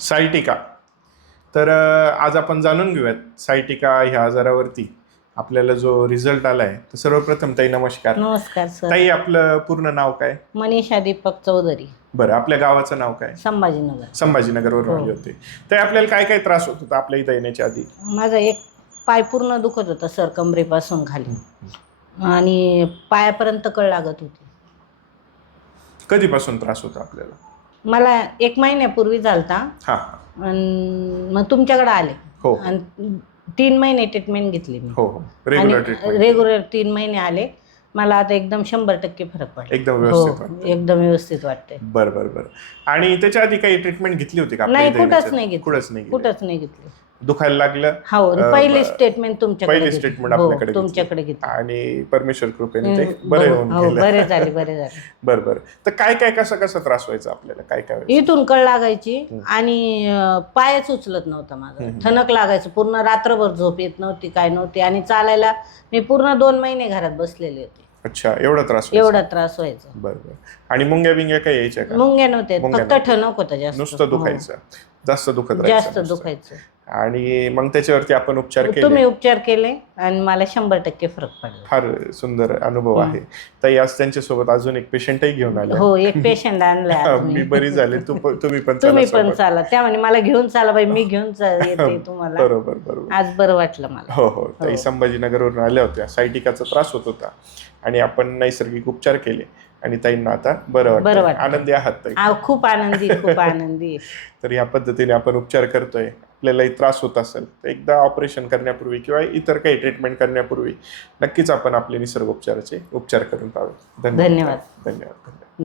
Sciatica. तर आज आपण जाणून घेऊयात सायटिका ह्या आजारावरती आपल्याला जो रिझल्ट आलाय. तर सर्वप्रथम ताई नमस्कार. नमस्कार सर. ताई आपलं पूर्ण नाव काय? मनीषा दीपक चौधरी. बरं, आपल्या गावाचं नाव काय? संभाजीनगर. संभाजीनगरवरून आली होते. तर आपल्याला काय काय त्रास होत होता आपल्या इथं येण्याच्या आधी? माझा एक पाय पूर्ण दुखत होता सर, कमरेपासून खाली आणि पायापर्यंत कळ लागत होती. कधीपासून त्रास होता आपल्याला? मला 1 महिन्यापूर्वी झालता. हा. आणि मग तुमच्याकडे आले. हो. आणि 3 महिने ट्रीटमेंट घेतली मी. हो हो, रेग्युलर ट्रीटमेंट. रेग्युलर 3 महिने आले. मला आता एकदम 100% फरक पडला. एकदम व्यवस्थित वाटतं. एकदम व्यवस्थित वाटतंय. बरं बरं बरं. आणि त्याच्या आधी काही ट्रीटमेंट घेतली होती का? नाही, कुठंच नाही घेतली. कुठंच नाही घेतली. दुखायला लागलं? हो, पहिली स्टेटमेंट तुमच्याकडे. पहिली स्टेटमेंट आपल्याकडे तुमच्याकडे घेतली आणि परमेश्वर कृपेने ते बरे होऊन गेलं. बरे झाले. बरं बरं. तर काय काय कसा त्रास व्हायचा आपल्याला? काय काय व्हायचं? इथून कळ लागायची आणि पायच उचलत नव्हता माझा. ठणक लागायचं, पूर्ण रात्रभर झोप येत नव्हती, काय नव्हती. आणि चालायला मी पूर्ण 2 महिने घरात बसलेले होते. अच्छा, एवढा त्रास व्हायचा. बरं. आणि मुंग्या बिंग्या काही यायच्या का? मुंग्या नव्हत्या, फक्त ठणक होतं जास्त. नुसतं दुखायचं, जास्त जास्त दुखायचं. आणि मग त्याच्यावरती आपण उपचार केले? तुम्ही उपचार केले आणि मला 100% फरक पडला. फार सुंदर अनुभव आहे. ताई आज त्यांच्यासोबत अजून एक पेशंटही घेऊन आले. हो, एक पेशंट आणलाय. मी बरी झाले. तुम्ही पण चाला. त्यामुळे मला घेऊन चाला बाई, मी घेऊन येते तुम्हाला. बरोबर. आज बरं वाटलं मला. हो. ताई संभाजीनगरवरून आल्या होत्या. सायटिकाचा त्रास होत होता आणि आपण नैसर्गिक उपचार केले आणि ताईंना आता बरं वाटतं. आनंदी आहात ताई? खूप आनंदी. तर या पद्धतीने आपण उपचार करतोय. आपल्यालाही त्रास होत असेल तर एकदा ऑपरेशन करण्यापूर्वी किंवा इतर काही ट्रीटमेंट करण्यापूर्वी नक्कीच आपण आपले निसर्गोपचाराचे उपचार करून पाहावे. धन्यवाद.